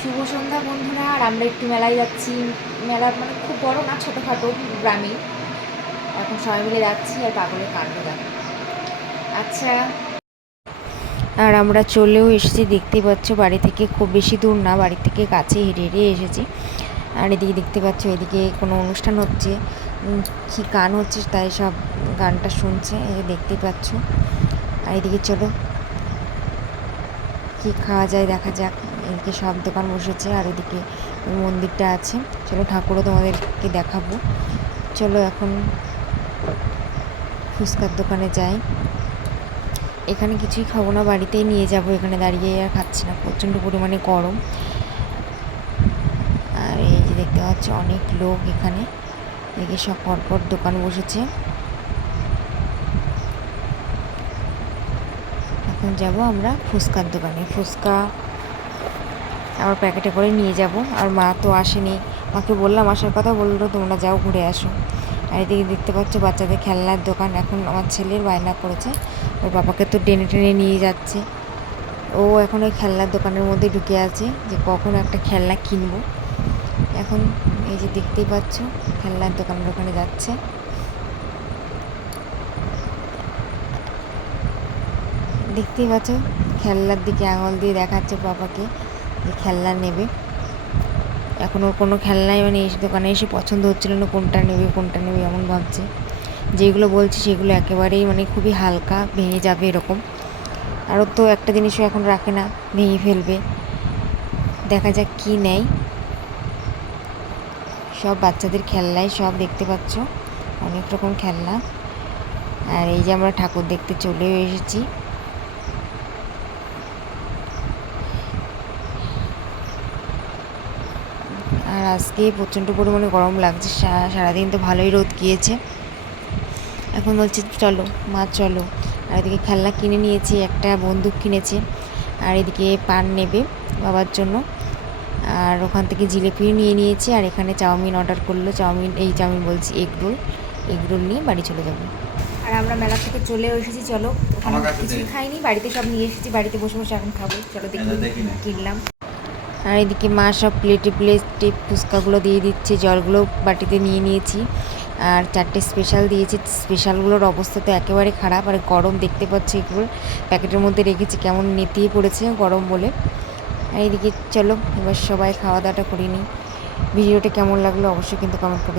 শুভ সন্ধ্যা বন্ধুরা, আর আমরা একটু মেলায় যাচ্ছি। মেলা মানে খুব বড় না, ছোটোখাটো গ্রামে। এখন সবাই মিলে যাচ্ছি আর পাগলের কাণ্ড দেখ আচ্ছা। আর আমরা চলেও এসেছি, দেখতে পাচ্ছ বাড়ি থেকে খুব বেশি দূর না বাড়ি থেকে কাছে হেঁটে হেঁটে এসেছি। আর এদিকে দেখতে পাচ্ছ, এদিকে কোনো অনুষ্ঠান হচ্ছে। কি গান হচ্ছে তাই সব গানটা শুনছে দেখতেই পাচ্ছ। আর এদিকে চলো, কি খাওয়া যায় দেখা যাক। এদিকে সব দোকান বসেছে আর এদিকে মন্দিরটা আছে। চলো ঠাকুরও তোমাদেরকে দেখাবো। চলো এখন ফুচকার দোকানে যাই। এখানে কিছুই খাব না, বাড়িতেই নিয়ে যাব। এখানে দাঁড়িয়ে আর খাচ্ছি না, প্রচণ্ড পরিমাণে গরম। আর এই যে দেখতে পাচ্ছ, অনেক লোক এখানে। এদিকে সব পরপর দোকান বসেছে। এখন যাব আমরা ফুচকার দোকানে। ফুচকা আবার প্যাকেটে করে নিয়ে যাব। আর মা তো আসেনি। মাকে বললাম, আসার কথা বলল, তোমরা যাও ঘুরে আসো। আর এদিকে দেখতে পাচ্ছ, বাচ্চাদের খেলনার দোকান এখন আমার ছেলের বায়না করেছে। ওর বাবাকে তো টেনে টেনে নিয়ে যাচ্ছে। ও এখন ওই খেলনার দোকানের মধ্যে ঢুকে আছে যে কখন একটা খেলনা কিনবো। এখন এই যে দেখতেই পাচ্ছ, খেলনার দোকানের ওখানে যাচ্ছে। দেখতেই পাচ্ছ, খেলনার দিকে আঙুল দিয়ে দেখাচ্ছে বাবাকে। খেলনা নেবে। এখন ওর কোনো খেলনাই মানে এসে দোকানে এসে পছন্দ হচ্ছিল না কোনটা নেবে কোনটা নেবে এমন ভাবছে। যেগুলো বলছি সেগুলো একেবারেই মানে খুবই হালকা, ভেঙে যাবে এরকম। আরও তো একটা জিনিসও এখন রাখে না, ভেঙে ফেলবে। দেখা যাক কী নেয়। সব বাচ্চাদের খেলনায় সব দেখতে পাচ্ছ, অনেক রকম খেলনা। আর এই যে আমরা ঠাকুর দেখতে চলেও এসেছি। আর আজকে প্রচণ্ড পরিমাণে গরম লাগছে সারাদিন তো ভালোই রোদ গিয়েছে। এখন বলছি চলো মা চলো। আর এদিকে খেলনা কিনে নিয়েছি একটা বন্দুক কিনেছে। আর এদিকে পান নেবে বাবার জন্য। আর ওখান থেকে জিলিপিও নিয়ে নিয়েছি আর এখানে চাউমিন অর্ডার করল। চাউমিন এই চাউমিন বলছি এগ রোল। এগ রোল নিয়ে বাড়ি চলে যাব। আর আমরা মেলা থেকে চলে এসেছি চলো। ওখানে কিছুই খাইনি বাড়িতে সব নিয়ে এসেছি বাড়িতে বসে বসে এখন খাব। চলো দেখি। কিনলাম। আর এদিকে মা সব প্লেটে প্লেটে ফুচকাগুলো দিয়ে দিচ্ছে, জলগুলো বাটিতে নিয়ে নিয়েছি। আর চারটে স্পেশাল দিয়েছি। স্পেশালগুলোর অবস্থা তো একেবারে খারাপ। আর গরম দেখতে পাচ্ছি এগুলো। প্যাকেটের মধ্যে রেখেছি। কেমন নেতিয়ে পড়েছে গরম বলে। আর এদিকে চলো, এবার সবাই খাওয়া দাওয়াটা করিনি ভিডিওটা কেমন লাগল অবশ্যই কিন্তু কমেন্ট করে